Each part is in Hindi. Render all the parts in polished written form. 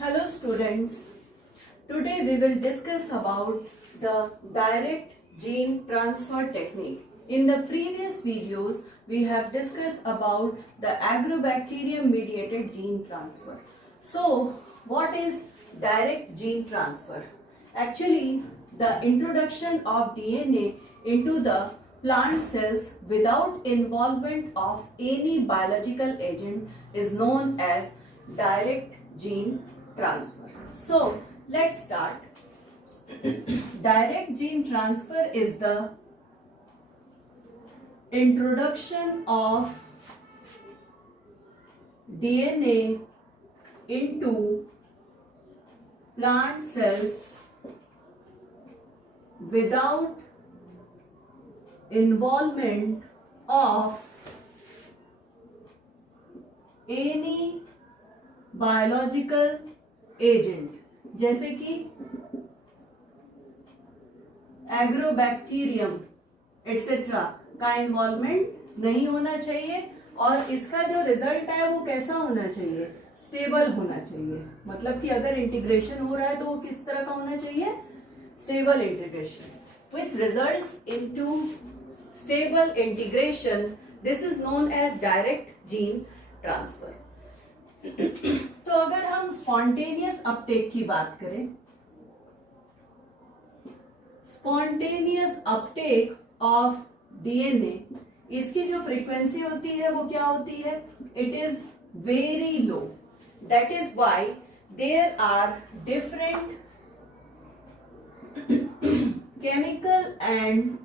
Hello students, today we will discuss about the direct gene transfer technique. In the previous videos, we have discussed about the agrobacterium mediated gene transfer. So, what is direct gene transfer? Actually, the introduction of DNA into the plant cells without involvement of any biological agent is known as direct gene transfer. So, let's start. Direct gene transfer is the introduction of DNA into plant cells without involvement of any biological agent, जैसे कि एग्रोबैक्टीरियम एटसेट्रा का इन्वॉल्वमेंट नहीं होना चाहिए और इसका जो रिजल्ट है वो कैसा होना चाहिए, स्टेबल होना चाहिए. मतलब कि अगर इंटीग्रेशन हो रहा है तो वो किस तरह का होना चाहिए, stable integration with results into stable integration. This is known as direct gene transfer. तो अगर हम स्पॉन्टेनियस अपटेक की बात करें, स्पॉन्टेनियस अपटेक ऑफ डीएनए, इसकी जो फ्रीक्वेंसी होती है वो क्या होती है, it is very low. That is why there are different chemical and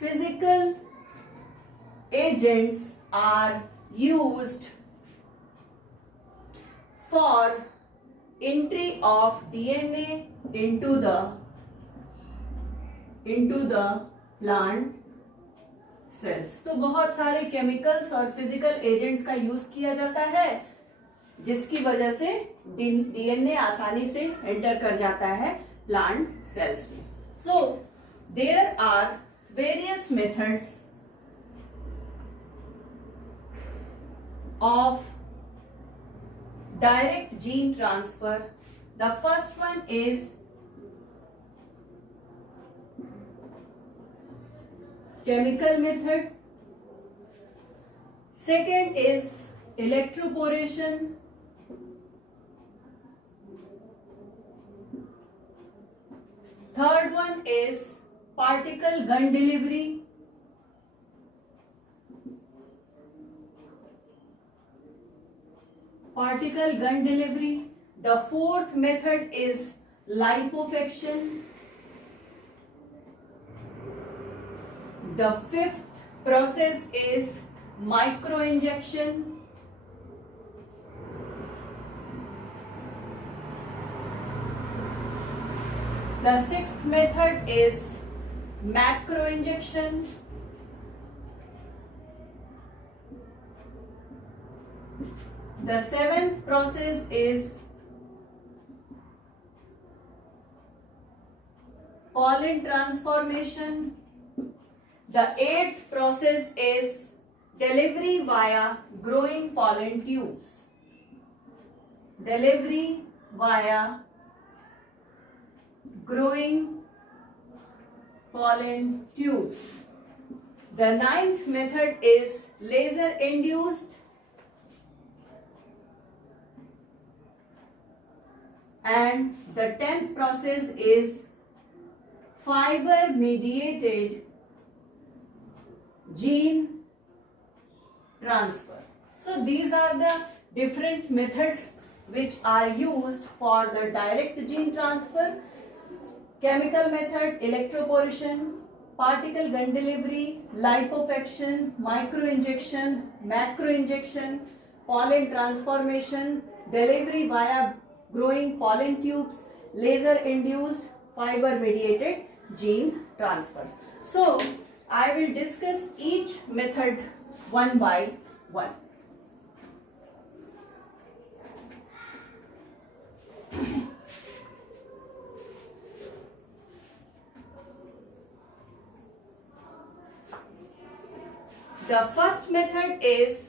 physical agents are used for entry of DNA into the plant cells. तो बहुत सारे केमिकल्स और फिजिकल एजेंट्स का यूज किया जाता है जिसकी वजह से डीएनए आसानी से एंटर कर जाता है प्लांट सेल्स में. So there are various methods of direct gene transfer. The first one is chemical method. Second is electroporation. Third one is particle gun delivery. Particle gun delivery. The fourth method is liposuction. The fifth process is microinjection. The sixth method is macroinjection. The seventh process is pollen transformation. The eighth process is delivery via growing pollen tubes. Delivery via growing pollen tubes. The ninth method is laser induced. And the 10th process is fiber mediated gene transfer. So these are the different methods which are used for the direct gene transfer. Chemical method, electroporation, particle gun delivery, liposuction, microinjection, macroinjection, pollen transformation, delivery via growing pollen tubes, laser induced fiber mediated gene transfer. So I will discuss each method one by one. The first method is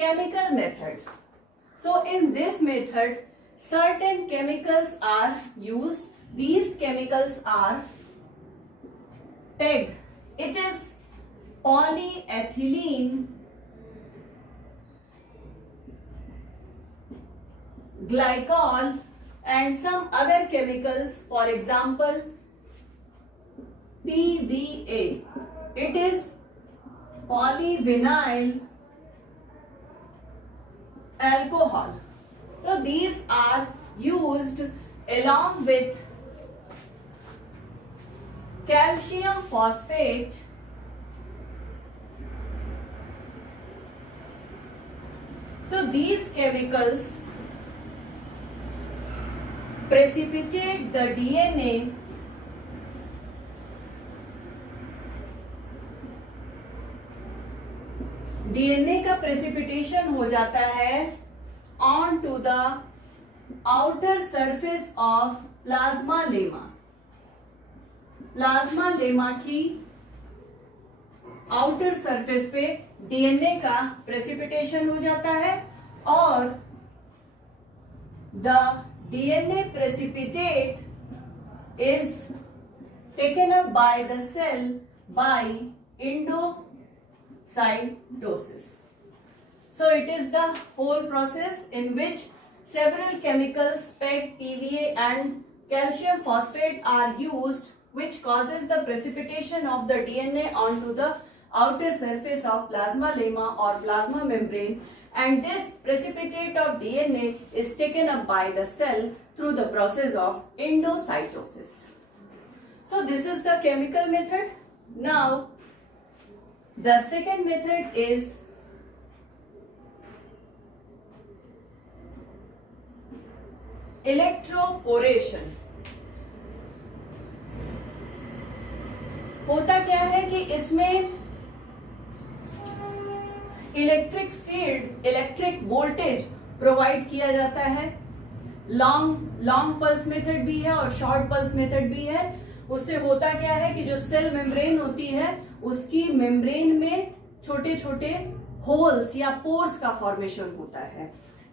chemical method. So in this method, certain chemicals are used. These chemicals are PEG. It is polyethylene glycol and some other chemicals, for example PVA. It is polyvinyl alcohol. So these are used along with calcium phosphate so these chemicals precipitate the DNA का प्रेसिपिटेशन हो जाता है on to the outer surface of plasmalemma. Plasmalemma की आउटर सरफेस पे डीएनए का प्रेसिपिटेशन हो जाता है और the DNA precipitate is taken up by the cell by endocytosis. So it is the whole process in which several chemicals PEG, PVA and calcium phosphate are used, which causes the precipitation of the DNA onto the outer surface of plasma lemma or plasma membrane, and this precipitate of DNA is taken up by the cell through the process of endocytosis. So this is the chemical method. Now the second method is electroporation. होता क्या है कि इसमें electric field, electric voltage provide किया जाता है. लॉन्ग पल्स मेथड भी है और शॉर्ट पल्स मेथड भी है. उससे होता क्या है कि जो सेल मेम्ब्रेन होती है उसकी मेम्ब्रेन में छोटे छोटे होल्स या पोर्स का फॉर्मेशन होता है.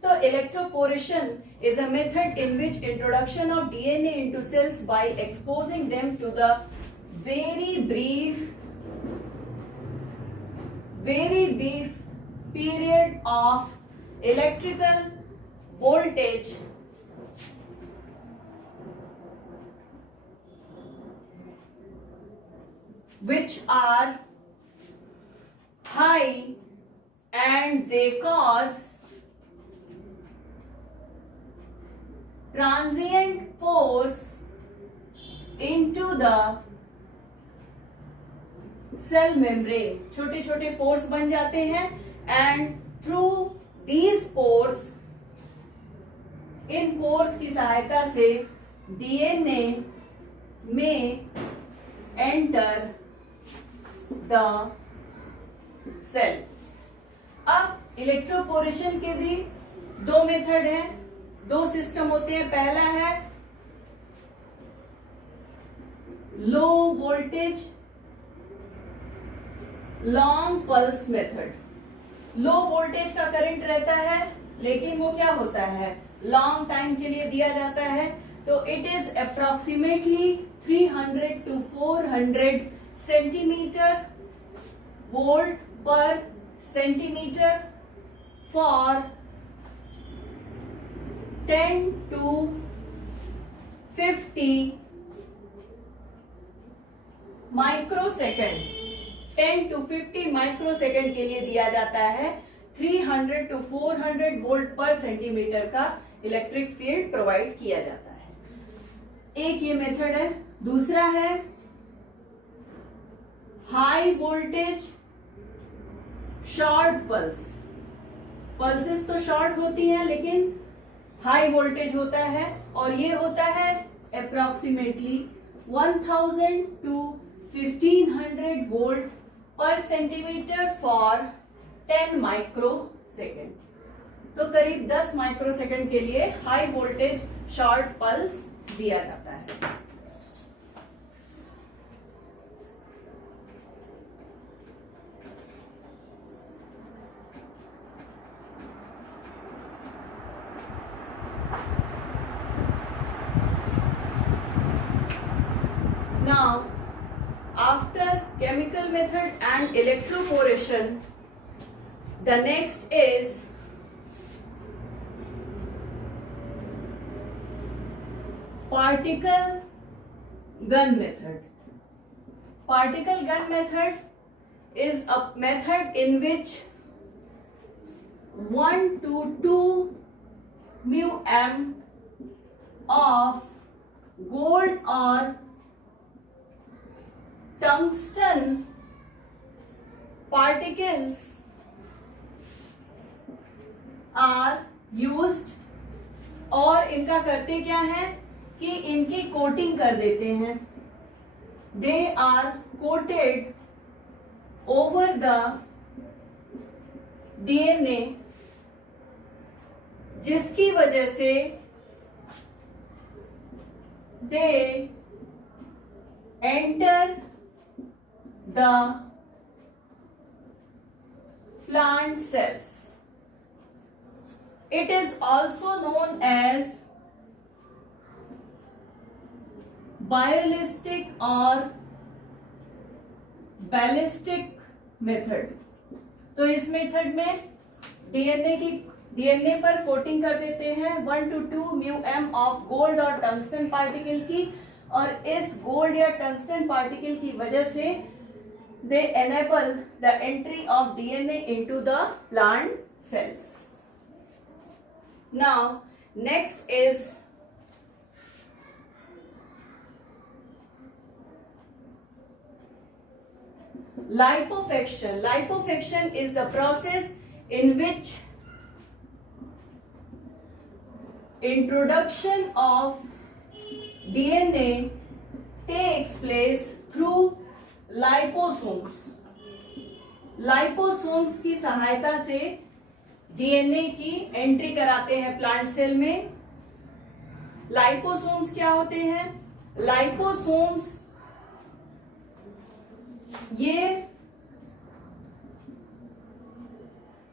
तो electroporation is a method in which introduction of DNA into cells by exposing them to the very brief period of electrical voltage which are high and they cause transient pores into the cell membrane. छोटे छोटे पोर्स बन जाते हैं एंड थ्रू दीज पोर्स, इन पोर्स की सहायता से डीएनए में एंटर द सेल. अब इलेक्ट्रोपोरेशन के भी दो मेथड हैं, दो सिस्टम होते हैं. पहला है low voltage long pulse method. Low voltage का करंट रहता है लेकिन वो क्या होता है, लॉन्ग टाइम के लिए दिया जाता है. तो it is approximately 300 to 400 centimetre volt per centimetre for 10 to 50 microsecond. 10 to 50 microsecond के लिए दिया जाता है. 300 to 400 वोल्ट पर सेंटीमीटर का इलेक्ट्रिक फील्ड प्रोवाइड किया जाता है. एक ये मेथड है. दूसरा है high voltage short pulse. Pulses तो शॉर्ट होती हैं लेकिन हाई वोल्टेज होता है और ये होता है approximately 1000 to 1500 volt per centimetre for 10 microsecond. तो करीब 10 माइक्रोसेकंड के लिए हाई वोल्टेज शॉर्ट पल्स दिया जाता है. Now, after chemical method and electroporation, the next is particle gun method. Particle gun method is a method in which 1 to 2 μm of gold or tungsten particles are used, और इनका करते क्या है कि इनकी कोटिंग कर देते हैं. They are coated over the DNA, जिसकी वजह से they enter the plant cells. It is also known as ballistic or ballistic method. तो इस मेथड में डीएनए पर कोटिंग कर देते हैं 1 to 2 μm ऑफ गोल्ड और टंगस्टन पार्टिकल की, और इस गोल्ड या टंगस्टन पार्टिकल की वजह से they enable the entry of DNA into the plant cells. Now next is liposuction. Liposuction is the process in which introduction of DNA takes place through liposomes. Liposomes की सहायता से डीएनए की एंट्री कराते हैं प्लांट सेल में. लाइपोसोम्स क्या होते हैं? लाइपोसोम्स ये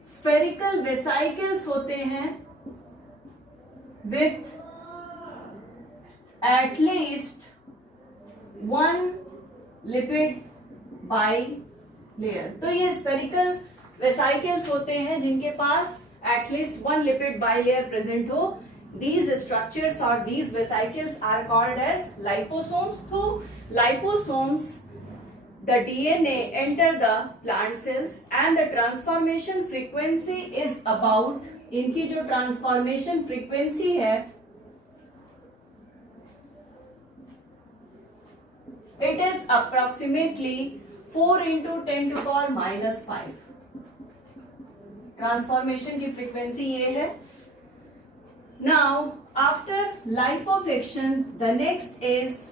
स्फेरिकल वेसाइकल्स होते हैं विथ एटलीस्ट 1 लिपिड बाइलेयर. तो ये स्फेरिकल वेसाइकल्स होते हैं जिनके पास एटलीस्ट 1 लिपिड बाइलेयर प्रेजेंट हो. These structures or these vesicles are called as liposomes. Through liposomes, the DNA enter the plant cells and the transformation frequency is about, इनकी जो ट्रांसफॉर्मेशन फ्रीक्वेंसी है it is approximately 4 into 10 to power minus 5. Transformation की फ्रीक्वेंसी ये है. Now after liposuction, the next is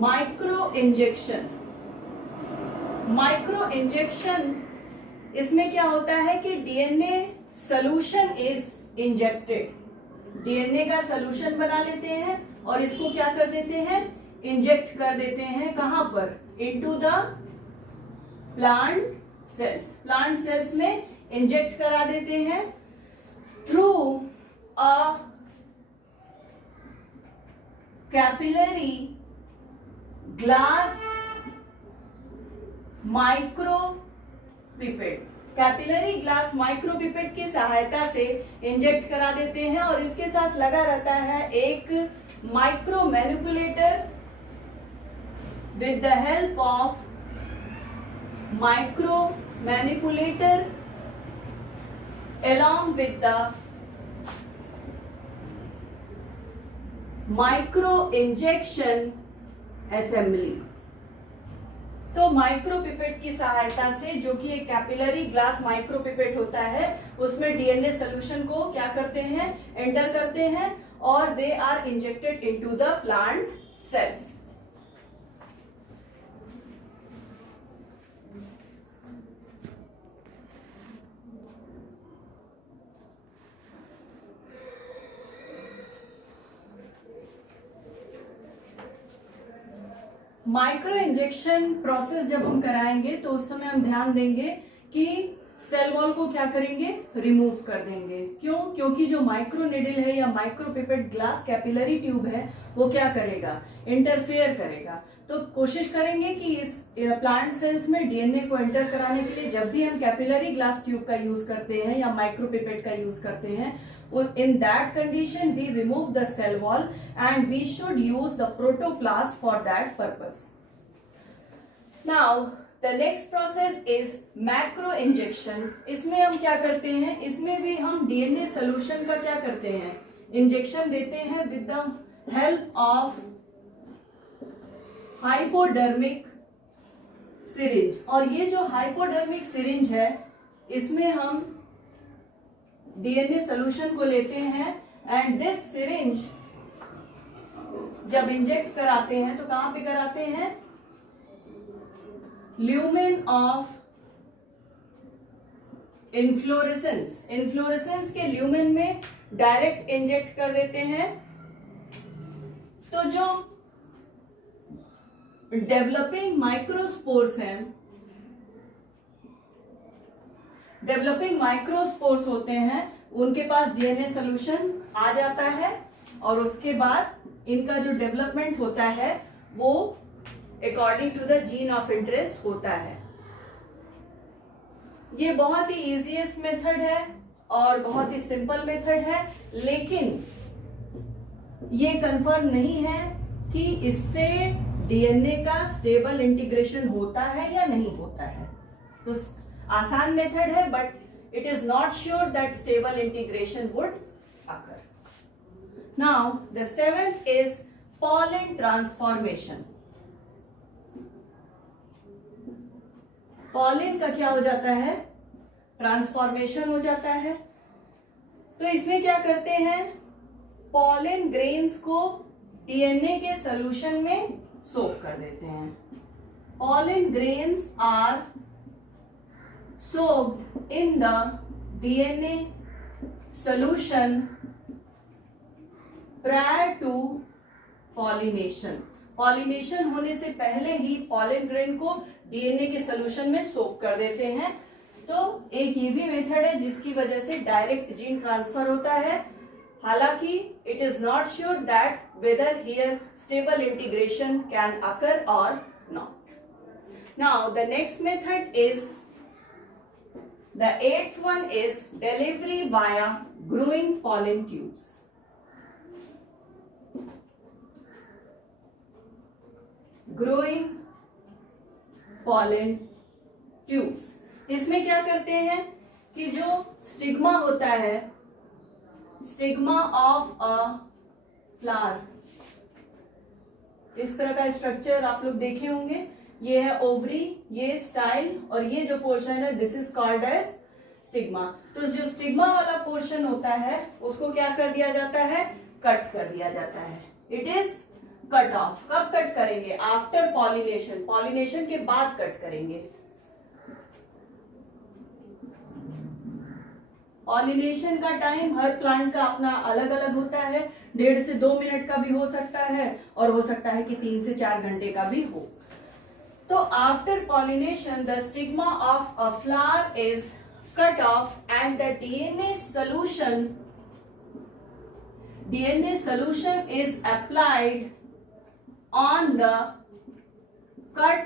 micro injection. Micro injection इसमें क्या होता है कि DNA solution is injected. DNA का सोल्यूशन बना लेते हैं और इसको क्या कर देते हैं? इंजेक्ट कर देते हैं. कहां पर? Into the plant sales. Plant cells में इंजेक्ट करा देते हैं through a capillary glass micropipette. Capillary glass micropipette की सहायता से इंजेक्ट करा देते हैं और इसके साथ लगा रहता है एक micro manipulator with the help of micro manipulator along with the micro injection assembly. तो माइक्रोपिपेट की सहायता से, जो कि एक कैपिलरी ग्लास माइक्रोपिपेट होता है, उसमें डीएनए सोल्यूशन को क्या करते हैं? एंटर करते हैं और they are injected into the plant cells. Micro injection process जब हम कराएंगे तो उस समय हम ध्यान देंगे कि सेल वॉल को क्या करेंगे, रिमूव कर देंगे। क्यों? क्योंकि जो माइक्रो निडल है या micro pipette glass capillary tube है वो क्या करेगा, इंटरफेयर करेगा। तो कोशिश करेंगे कि इस प्लांट सेल्स में डीएनए को एंटर कराने के लिए जब भी हम कैपिलरी ग्लास ट्यूब का यूज करते हैं या माइक्रो पिपेट का यूज करते हैं, in that condition we remove the cell wall and we should use the protoplast for that purpose. Now the next process is macro injection. इसमें हम क्या करते हैं, इसमें भी हम डीएनए सोल्यूशन का क्या करते हैं, इंजेक्शन देते हैं with the help of hypodermic syringe. और ये जो हाइपोडर्मिक सिरिंज है इसमें हम डीएनए सोल्यूशन को लेते हैं एंड दिस सिरिंज जब इंजेक्ट कराते हैं तो कहां पे कराते हैं, ल्यूमेन ऑफ इन्फ्लोरेसेंस, इन्फ्लोरेसेंस के ल्यूमेन में डायरेक्ट इंजेक्ट कर देते हैं। तो जो डेवलपिंग माइक्रोस्पोर्स हैं, डेवलपिंग माइक्रोस्पोर्स होते हैं, उनके पास डीएनए सोल्यूशन आ जाता है और उसके बाद इनका जो डेवलपमेंट होता है वो according to the gene of interest होता है। ये बहुत ही इजीएस्ट मेथड है और बहुत ही सिंपल मेथड है, लेकिन ये कंफर्म नहीं है कि इससे डीएनए का स्टेबल इंटीग्रेशन होता है या नहीं होता है। तो आसान मेथड है but it is not sure that stable integration would occur. Now the seventh is pollen transformation. Pollen का क्या हो जाता है, ट्रांसफॉर्मेशन हो जाता है। तो इसमें क्या करते हैं, पॉलन ग्रेन्स को डीएनए के सोल्यूशन में सोक कर देते हैं। Pollen grains are soaked in the DNA solution prior to pollination. Pollination होने से पहले ही पॉलन ग्रेन को डीएनए के सोल्यूशन में सोक कर देते हैं। तो एक ये भी मेथड है जिसकी वजह से डायरेक्ट जीन ट्रांसफर होता है, हालांकि it is not sure that whether here stable integration can occur or not. Now the next method is the eighth one is delivery via growing pollen tubes. Growing pollen tubes. इसमें क्या करते हैं कि जो स्टिग्मा होता है, स्टिग्मा ऑफ अ फ्लावर, इस तरह का स्ट्रक्चर आप लोग देखे होंगे। ये है ओवरी, ये स्टाइल और ये जो पोर्शन है this is called as stigma. तो जो स्टिग्मा वाला पोर्शन होता है उसको क्या कर दिया जाता है, कट कर दिया जाता है। It is cut off. कब कट करेंगे, आफ्टर पॉलिनेशन, पॉलिनेशन के बाद कट करेंगे। पॉलिनेशन का टाइम हर प्लांट का अपना अलग अलग होता है, 1.5 से 2 मिनट का भी हो सकता है और हो सकता है कि 3 से 4 घंटे का भी हो। तो after pollination the stigma of a flower is cut off and the DNA solution is applied on the cut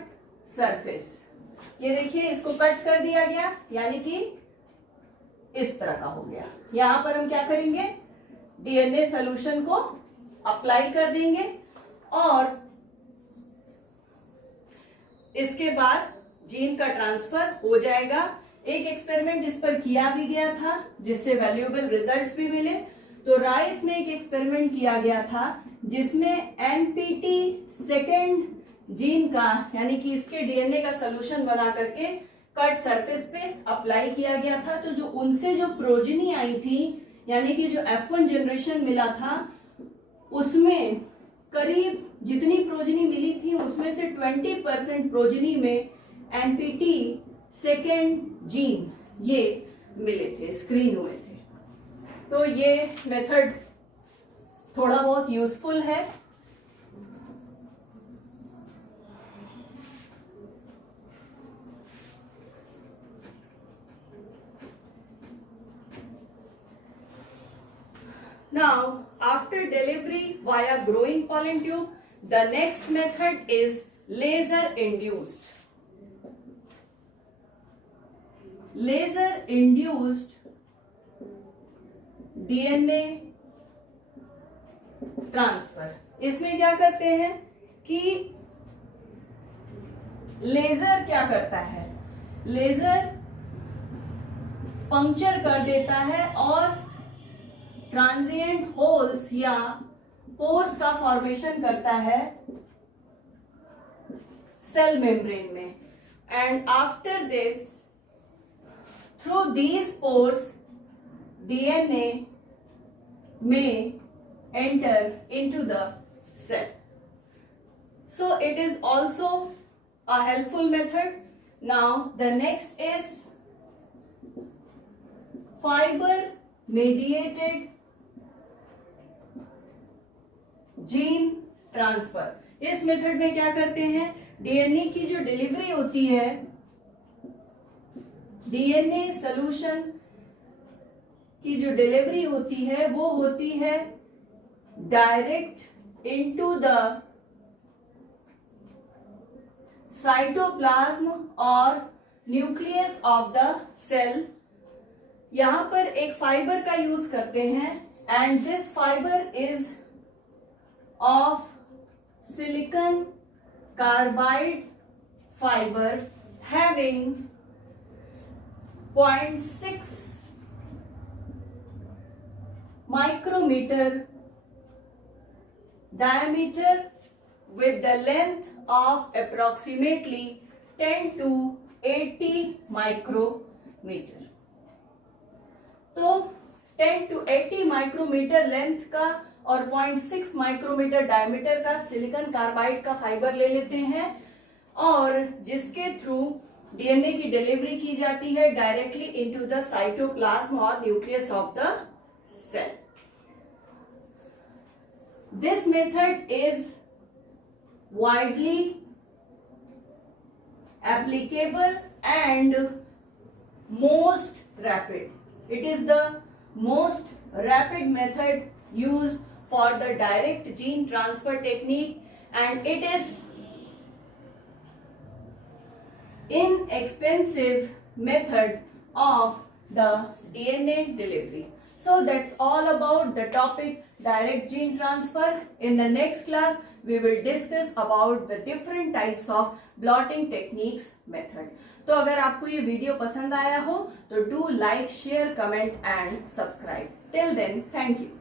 surface. ये देखिए इसको कट कर दिया गया, यानी कि इस तरह का हो गया। यहां पर हम क्या करेंगे, डीएनए सोल्यूशन को अप्लाई कर देंगे और इसके बाद जीन का ट्रांसफर हो जाएगा। एक एक्सपेरिमेंट इस पर किया भी गया था जिससे वैल्यूएबल रिजल्ट्स भी मिले। तो राइस में एक एक्सपेरिमेंट किया गया था जिसमें एनपीटी सेकेंड जीन का, यानी कि इसके डीएनए का सोल्यूशन बना करके कट सरफेस पे अप्लाई किया गया था। तो जो उनसे जो प्रोजेनी आई थी, यानी कि जो F1 जनरेशन मिला था, उसमें करीब जितनी प्रोजेनी मिली थी उसमें से 20% प्रोजेनी में एनपीटी सेकेंड जीन ये मिले थे, स्क्रीन हुए थे। तो ये मेथड थोड़ा बहुत यूजफुल है। Now, after delivery via growing pollen tube, the next method is laser induced. Laser induced DNA transfer. इसमें क्या करते हैं कि लेजर क्या करता है, लेजर पंक्चर कर देता है और ट्रांजिएंट होल्स या पोर्स का फॉर्मेशन करता है सेल मेम्ब्रेन में. And after this, through these pores, DNA may enter into the cell. So it is also a helpful method. Now the next is fiber mediated gene transfer. इस मेथड में क्या करते हैं, डीएनए की जो डिलीवरी होती है, डीएनए सोल्यूशन की जो डिलीवरी होती है वो होती है डायरेक्ट इनटू द साइटोप्लाज्म और न्यूक्लियस ऑफ द सेल. यहां पर एक फाइबर का यूज करते हैं and this fibre is of silicon carbide fibre having 0.6 micrometer diameter with the length of approximately 10 to 80 micrometer. तो 10 to 80 माइक्रोमीटर लेंथ का और 0.6 माइक्रोमीटर डायमीटर का सिलिकॉन कार्बाइड का फाइबर ले लेते हैं और जिसके थ्रू डीएनए की डिलीवरी की जाती है डायरेक्टली इनटू द साइटोप्लाज्म और nucleus of the cell. This method is widely applicable and most rapid. It is the most rapid method used for the direct gene transfer technique and it is inexpensive method of the DNA delivery. So that's all about the topic direct gene transfer. In the next class, we will discuss about the different types of blotting techniques method. तो अगर आपको ये वीडियो पसंद आया हो तो do like, share, comment and subscribe. Till then, thank you.